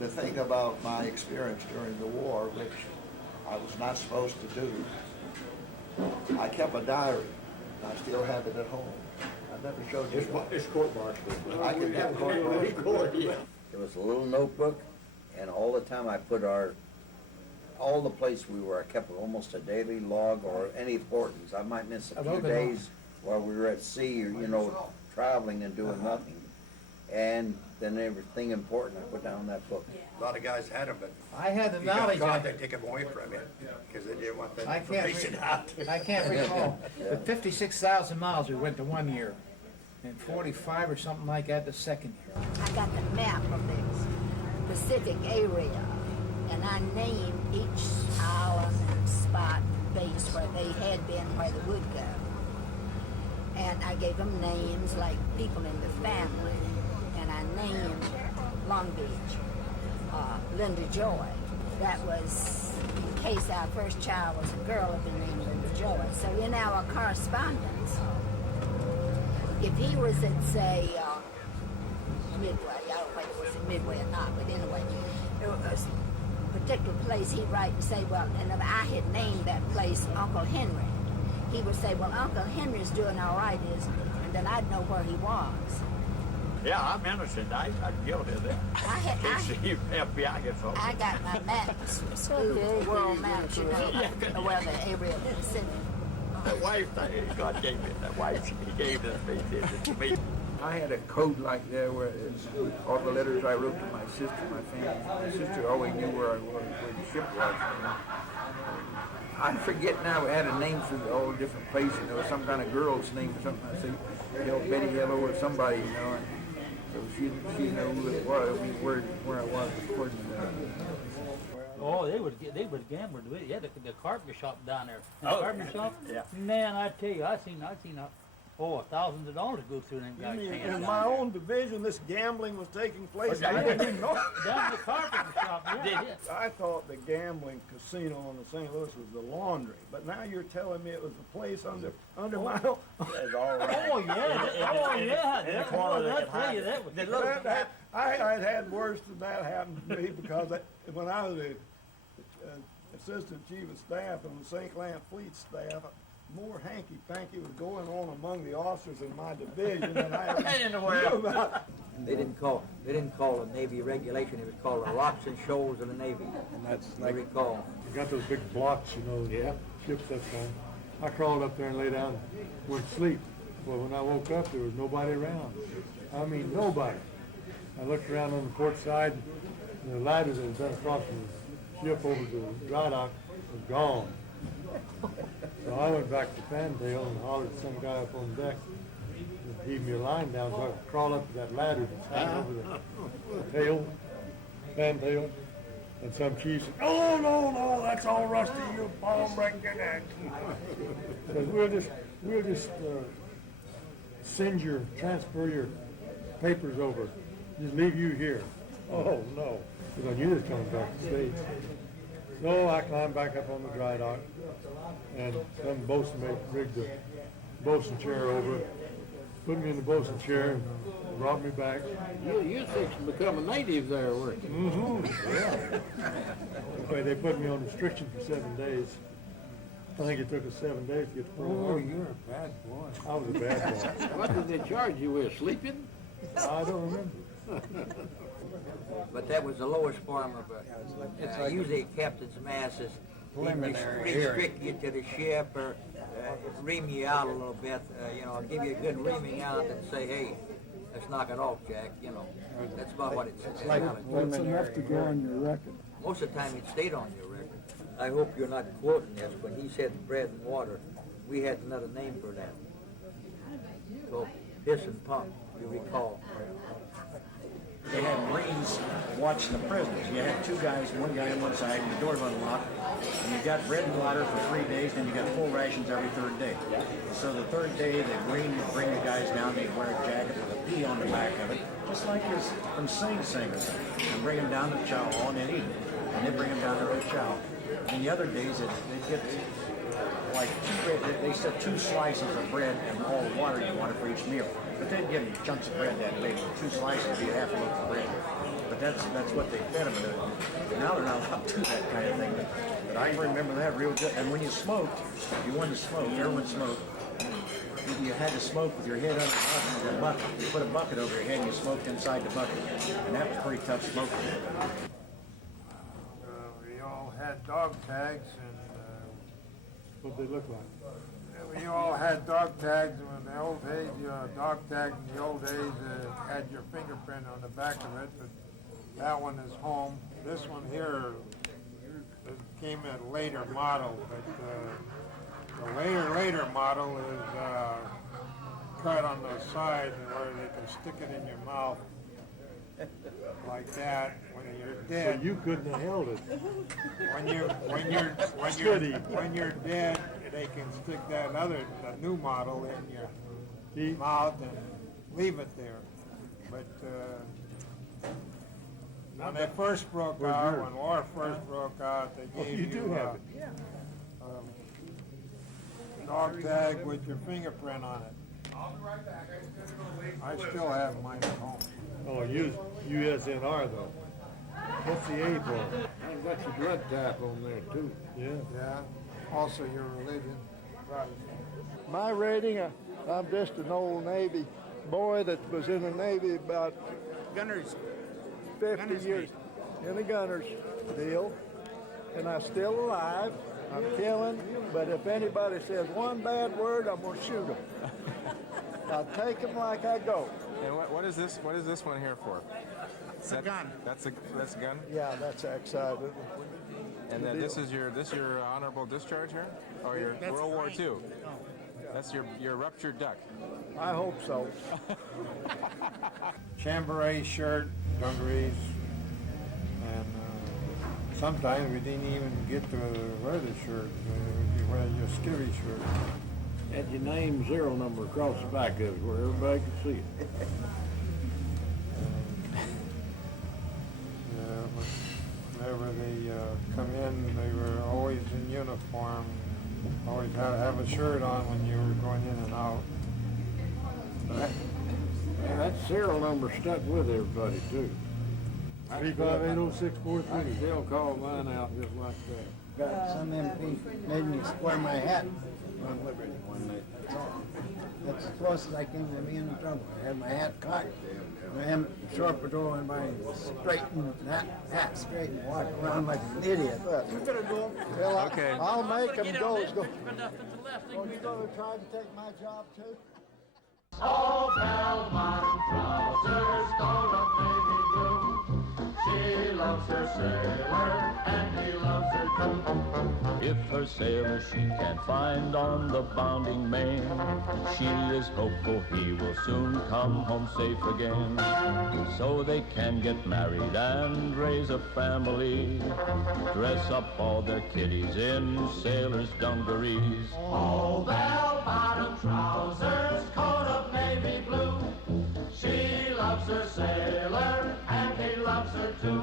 The thing about my experience during the war, which I was not supposed to do, I kept a diary. I still have it at home. I never showed you. It's court-martial. I can have court-martial. It was a little notebook, and all the time I put all the place we were, I kept almost a daily log or any importance. I might miss a few days while we were at sea or, traveling and doing nothing. And then everything important I put down in that book. A lot of guys had them, but I had the you got knowledge. caught, they take them away from you because they didn't want that I can't information out. I can't recall. But 56,000 miles we went to one year, and 45 or something like that the second year. I got the map of the Pacific area, and I named each island and spot and base where they had been, where they would go. And I gave them names like people in the family, and I named Long Beach, Linda Joy. That was in case our first child was a girl, I'd been named Linda Joy. So in our correspondence, if he was at, say, Midway, I don't know whether it was at Midway or not, but anyway, there was a particular place he'd write and say, well, and if I had named that place Uncle Henry, he would say, well, Uncle Henry's doing all right, isn't he? And then I'd know where he was. Yeah, I'm innocent. I'm guilty of that. FBI gets home. I got my maps from school, world maps, well, the area of the Pacific. The wife, God gave me that wife. He gave it to me, did it to me. I had a code like that where all the letters I wrote to my sister, my family. My sister always knew where I was, where the ship was. I forget now. I had a name for all the different places. There was some kind of girl's name or something. I say, Betty Yellow or somebody, And so she knew who it was. I mean, where I was according to that. Oh, they would gamble. Yeah, the carpenter shop down there. The carpenter shop. Yeah. Man, I tell you, I seen thousands of dollars go through them guys' hands. In my own division, this gambling was taking place. I didn't even know. Down the carpenter shop. Yeah. I thought the gambling casino on the St. Louis was the Laundry, but now you're telling me it was a place under my own. It's all right. Oh yeah. In the corner, I'll tell you that was. I had worse than that happen to me because when I was the assistant chief of staff on the St. Clair Fleet staff, more hanky-panky was going on among the officers in my division than I ever knew about. They didn't call it Navy regulation. It was called the locks and shoals of the Navy. And that's I like, recall. you got those big blocks, ships that's on. I crawled up there and lay down, went to sleep. Well, when I woke up, there was nobody around. I mean, nobody. I looked around on the port side, and the ladder that had been across the ship over to the dry dock was gone. So I went back to Fantail and hollered at some guy up on deck to heave me a line down so I could crawl up to that ladder that's hanging over the Fantail. And some chief said, "Oh, no, that's all rusty, you palm breaking that." Because we'll just transfer your papers over. Just leave you here. Oh, no. Because I knew they was coming back to the States. So I climbed back up on the dry dock, and some bosun mate rigged the bosun chair over, put me in the bosun chair, and brought me back. You fixed to become a native there, weren't you? Mm-hmm. Yeah. Anyway, they put me on restriction for 7 days. I think it took us 7 days to get the parole. Oh, you're a bad boy. I was a bad boy. What did they charge you with, sleeping? I don't remember. But that was the lowest form of usually a captain's mass is restrict you to the ship or ream you out a little bit, give you a good reaming out and say, hey, let's knock it off, Jack, That's about what it's Like That's enough to go on your record. Most of the time it stayed on your record. I hope you're not quoting this. When he said bread and water, we had another name for that. So, piss and pump, you recall. They had Marines watching the prisoners. You had two guys, one guy on one side, and the doors unlocked. And you got bread and water for 3 days, then you got full rations every third day. So the third day, the Marine would bring the guys down, they'd wear a jacket with a P on the back of it, just like his from Sing Sing, and bring them down to the chow hall and they'd eat. And they'd bring them down to the chow. And the other days, they'd get like they said 2 slices of bread and all the water you wanted for each meal. But they'd give them chunks of bread that big. 2 slices would be half a loaf of bread. But that's what they fed them. Now they're not allowed to do that kind of thing. But I remember that real good. And when you smoked, if you wanted to smoke, everyone smoked. You had to smoke with your head under the bucket. You put a bucket over your head and you smoked inside the bucket. And that was pretty tough smoking. We all had dog tags, and What they look like. we all had dog tags. In the old days, dog tag in the old days had your fingerprint on the back of it, but that one is home. This one here came at a later model, but the later model is cut on the side where they can stick it in your mouth like that when you're So dead. you couldn't have held it. When you're dead, they can stick the new model in your mouth and leave it there. But when they first broke out, when war first broke out, they gave you do have it. dog tag with your fingerprint on it. I still have mine at home. Oh, USNR though. What's the A for? I've got your blood type on there too. Yeah. Yeah. Also your religion. My rating, I'm just an old Navy boy that was in the Navy about Gunners. 50 years in the gunner's deal, and I'm still alive. I'm killing, but if anybody says one bad word, I'm gonna shoot them. I'll take them like I go. And what is this? What is this one here for? It's a gun. That's a gun. Yeah, that's excited. And then this is your honorable discharge here, or your That's World War right. II. That's your ruptured duck. I hope so. Chambray shirt, dungarees, and sometimes we didn't even get to wear the shirt. You wear your skivvy shirt. Had your name, serial number across the back of it where everybody could see it. Whenever they come in, they were always in uniform. Always had to have a shirt on when you were going in and out. That serial number stuck with everybody too. 3580643. I can still call mine out just like that. Got some MP made me wear my hat on Liberty one night. That's all. That's as close as I came to being in trouble. I had my hat cocked. And the short patrol went by and straightened that hat straight and walked around like an idiot. You better go. Well, Okay. I'll make them go. Oh, you gonna try to take my job too? Oh, Belmont trousers, gonna baby blue. She loves her sailor, and he loves her too. If her sailor she can't find on the bounding main, she is hopeful he will soon come home safe again, so they can get married and raise a family, dress up all their kiddies in sailors' dungarees. Oh, bell-bottom trousers, coat of navy blue. She loves her sailor, and he loves her too.